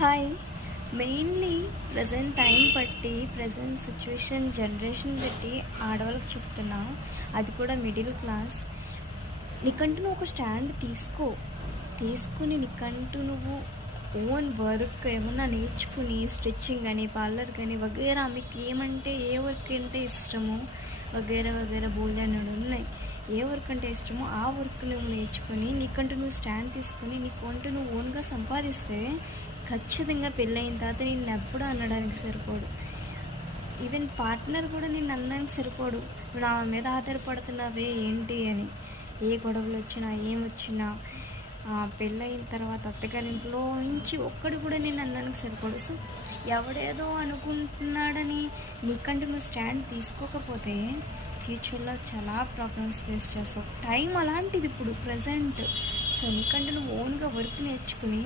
Hi. Mainly present time బట్టి, present situation, generation బట్టి ఆడవాళ్ళకి చెప్తున్నా, అది కూడా మిడిల్ క్లాస్. నీకంటూ నువ్వు ఒక స్టాండ్ తీసుకుని నీకంటూ నువ్వు ఓన్ వర్క్ ఏమన్నా నేర్చుకుని, స్టిచ్చింగ్ కానీ, పార్లర్ కానీ వగేరా, మీకు ఏమంటే ఏ వర్క్ అంటే ఇష్టమో వగేరా వగేరా బోల్డని ఉన్నాయి. ఏ వర్క్ అంటే ఇష్టమో ఆ వర్క్ నువ్వు నేర్చుకొని నీకంటూ నువ్వు స్టాండ్ తీసుకొని నీకంటూ నువ్వు ఓన్గా సంపాదిస్తే ఖచ్చితంగా పెళ్ళయిన తర్వాత నిన్ను ఎప్పుడూ అనడానికి సరిపోడు. ఈవెన్ పార్ట్నర్ కూడా నిన్ను అనడానికి సరిపోడు, నువ్వు నా మీద ఆధారపడుతున్నావే ఏంటి అని. ఏ గొడవలు వచ్చినా ఏమొచ్చినా పెళ్ళయిన తర్వాత అత్తగారింట్లో నుంచి ఒక్కడు కూడా నేను అనడానికి సరిపోడు. సో ఎవడేదో అనుకుంటున్నాడని నీకంటే నువ్వు స్టాండ్ తీసుకోకపోతే ఫ్యూచర్లో చాలా ప్రాబ్లమ్స్ ఫేస్ చేస్తావు. టైం అలాంటిది ఇప్పుడు ప్రజెంట్. సో నీకంటే నువ్వు ఓన్గా వర్క్ నేర్చుకుని